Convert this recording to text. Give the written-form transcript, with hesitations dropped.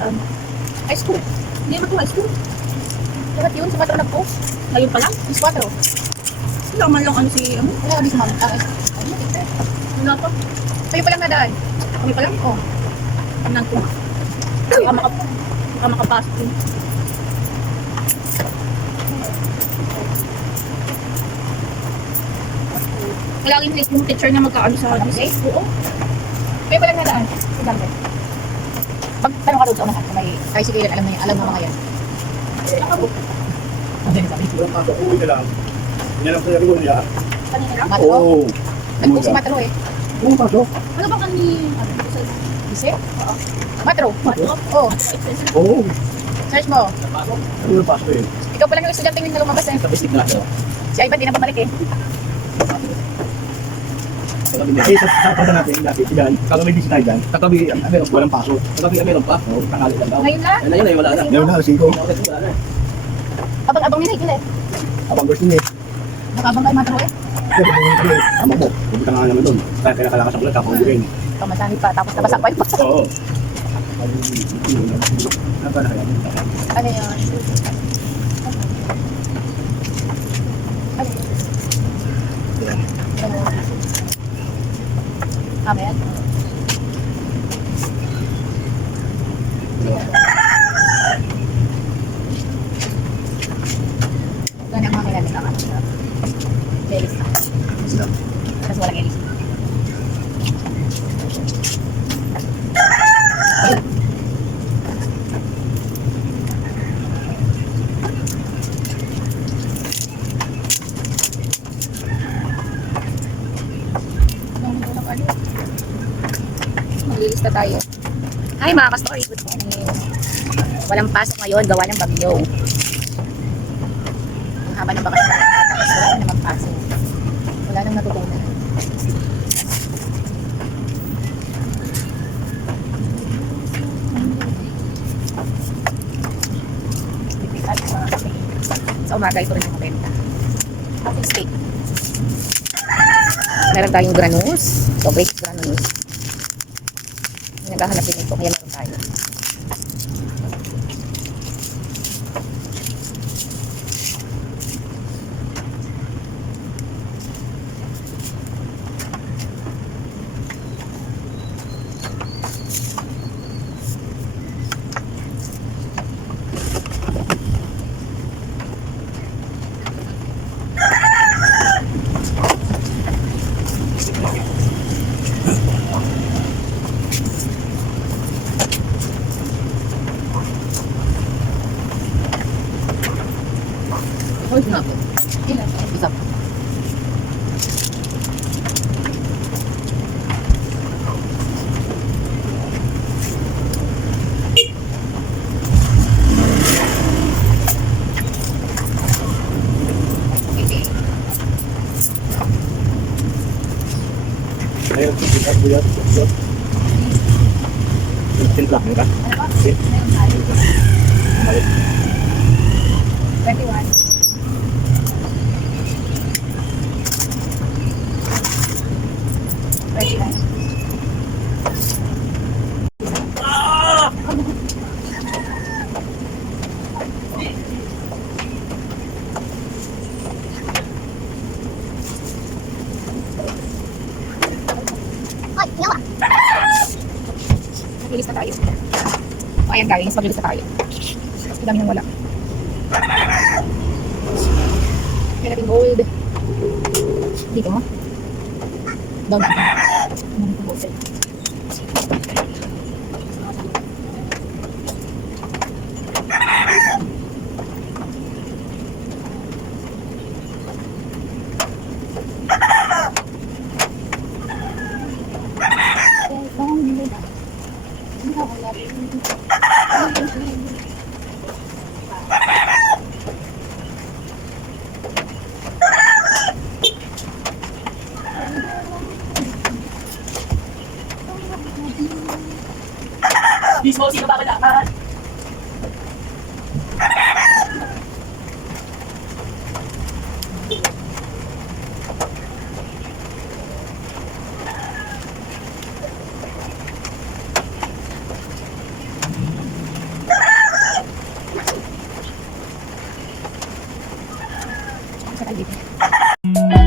High school. Hindi naman ito high school. Dapat yun, sa matro na po. Ngayon pa lang, is 4. Wala man lang ano si, wala kami sa mama. Wala pa. Kayo pa lang nadaan. Kami pa lang? Oo. Tingnan ko. Baka makapasok yun. Laging list yung teacher na magkaano sa GC? Oo. Kayo pa lang nadaan. Sige. Pag tanong ka doon sa unahan, kung may tricycle, alam mo mga yan. Walang pasok, uwi na lang. Yan ang sabi ko niya. Kanina lang? Oo. Nagpo si Matro eh. Walang pasok. Ano ba kani? GC? Oo. Matro? Oo. Oo. Search mo. Walang pasok eh. Ikaw pa lang yung estudyante yung lumabas eh. Statistic na ako. Si Ivan di na pabalik eh. Sa pata natin, dati, yan, kung may busy tayo dyan, katabi, walang pasok. Katabi, meron pa, tangali lang daw. Ngayon na. Ayun na, wala na. Meron na, 5. Abang-abang nila ikil eh. Abang gusto niya. Nakabang kay Matro eh. Tama mo, pupunta nga naman doon. Kaya kinakalakas ako lang, kapagurin. Pamasahin pa, tapos nabasak pa yung pasok. Oo. Ano ba na kaya? Ano yun? Tama yan? Gano'n ang mga kailangan naman. Elis na. Tapos walang elis. Maglilista tayo. Hi mga ka-story, good morning. Walang pasok ngayon, gawa ng bagyo. Ang haba ng bakasyon, tapos wala na namang pasok. Wala nang natutunan. Sa umaga, ito rin ang mabenta. Coffee steak. Meron tayong granus. So, baked granus. Naghahanap din ito, kaya meron tayo. Hold na po. Ilan? Isa pa. Ayun, kita ko yan. Tinplak mo ka? Ano ba? Meron tayo. 21. Maglilista tayo. O, ayan guys, maglilista tayo. Tapos dami nang wala. Kaya natin gold. Dito mo. Down natin. Ano natin gold. natin.